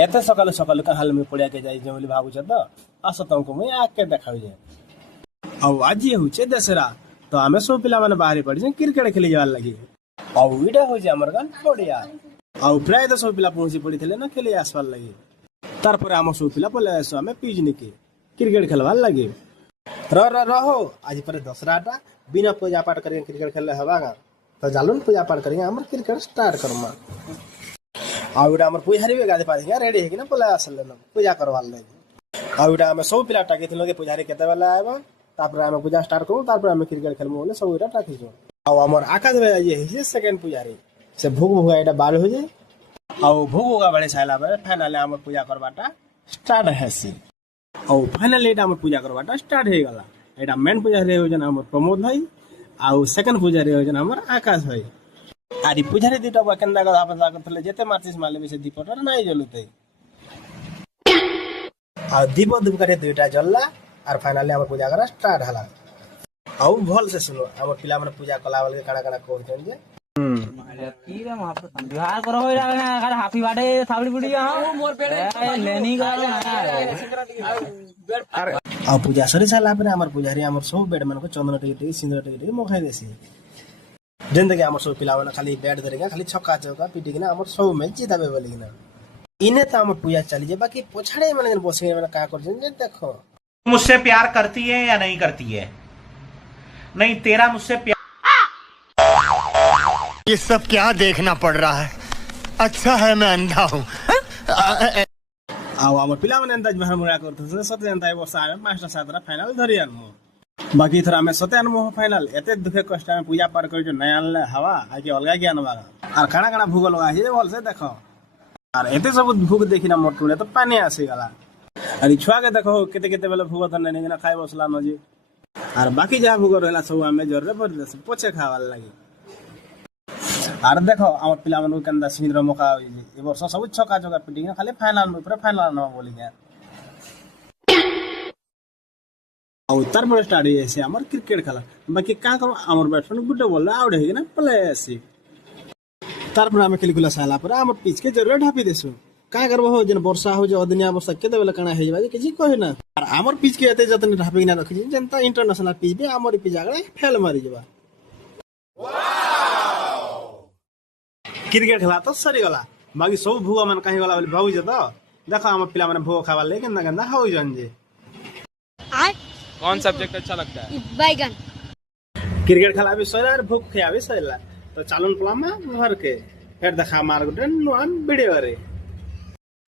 एते सकालु सकालु कहाँ मुझे पड़िया के जाई बोली भावुछ तो आस तुमको मुझे आके देखाऊे आउ आज हूँ दशहरा तो आम सब पिला मैंने बाहर पड़े क्रिकेट खेली जावार लगे आईटा हूँ आम गान पड़िया आउ प्राय तो सब पिला पहुंची पड़ी थे ना खेली आसबार लगे तार आम सब पिला पलि आसु आम पिजनिक क्रिकेट खेलवार लगे रहो आज पर दशहराटा बिना पूजा पाठ कर क्रिकेट खेल हवा तो जालून पूजा पाठ करेंगे आम क्रिकेट स्टार्ट करमा आउटा आम पुजारी भी गाधे पारे रेडी है ना पलि आस पूजा करवार लगे आउटा आम सब पिला टाकी पुजारी केते बेला आइबा तापर आम पूजा स्टार्ट करूँ तापर आम क्रिकेट खेलबो बोले सब इटा टाकीछु आमर आकाश भाई आज है सेकेंड पुजारी से भोग भोगा एटा बाल हो जाए आउ भोग भोगा बाड़े साइला बेले फाइनली आम पूजा करवाटा स्टार्ट हेसी आउ फाइनली एटा आम पूजा करवाटा स्टार्ट हे गला एटा मेन पुजारी होजन आम प्रमोद भाई आउ सेकेंड पुजारी होजन आमर आकाश भाई आरी पुजारी दुटा केंदा गधा पता करथले जेते मार्चिस माले से दीपटा नाइ जलुते आ दीप दुपकारे दुटा जलला और फाइनली आम पूजा करा स्टार्ट हला आउ भल से सुनो आम पिला माने पूजा कला वाले काना काना कहछन जे की रे बिहार करो होय रे हैप्पी बर्थडे सावली बुढ़ी हां मोर पेड़े लेनी गयो आ पूजा सरी साला पर हमर पुजारी हमर सब बेड मन को चंदन टिके सिंदूर टिके मोखाई देसी जिंदगी हमर सब पिला माने खाली बैट धरेगा खाली छक्का चौका पिटी किना हमर सब मैच जिताबे बोली किना इने त हमर पूजा चली जे बाकी पोछड़े माने बसे माने का करछन जे देखो मुझसे प्यार करती है या नहीं करती है? नहीं, तेरा मुझसे प्यार। ये सब क्या देखना पड़ रहा है? अच्छा है मैं अंधा हूँ। आव हमर पिला माने अंदाज बाहर मुरा करथस सते अंता ए वर्ष आमे पांचटा सातरा फाइनल धरि आनमो बाकी थरा में सते आनमो फाइनल एते दुखे कष्ट में पूजा पार कर जो नया आनले हवा आके अलगा ज्ञान बागा और खाना खाना भूग लगा हे बोल से देखो और एते सब भूग देखिना मोर टुले तो पानी आसी गला अरे छुआ के देखो केते केते बेले भूग त नहीं ना खाइ बसला न जी और बाकी जा भूग रहला सब हमें जोर रे भर दे पोछे खावाल लागी और देखो हमर पिला मन कंदा सिंद्र मौका ए वर्ष सब छक्का छक्का पिटिंग खाली फाइनल में पूरा फाइनल न बोली गया और उत्तर पर स्टार्ट है से हमर क्रिकेट खेला बाकी का करो हमर बैट्समैन गुड बोल आउट है ना प्ले ऐसी तार पर हम खेली गुला साला पर हमर पिच के जरूर ढापी देसु का करबो हो जन वर्षा हो जे अदनिया वर्षा केते बेला कणा हे जाबे किछि कहि ना और हमर पिच के एते जतन ढापी ना रखि जनता इंटरनेशनल पिच बे हमर पिच आगले फेल मारी जबा क्रिकेट खेला तो सरी गला बाकी सब भूआ मन कहीं गला भाऊ जे तो देखो हम पिला माने भूआ खावा ले केना गंदा हो जन जे कौन सब्जेक्ट अच्छा लगता है? बैगन। क्रिकेट खेला भी सैला भूख खिया भी सैला तो चालून प्लामा भर के फिर देखा मार गुटे नुआन वीडियो रे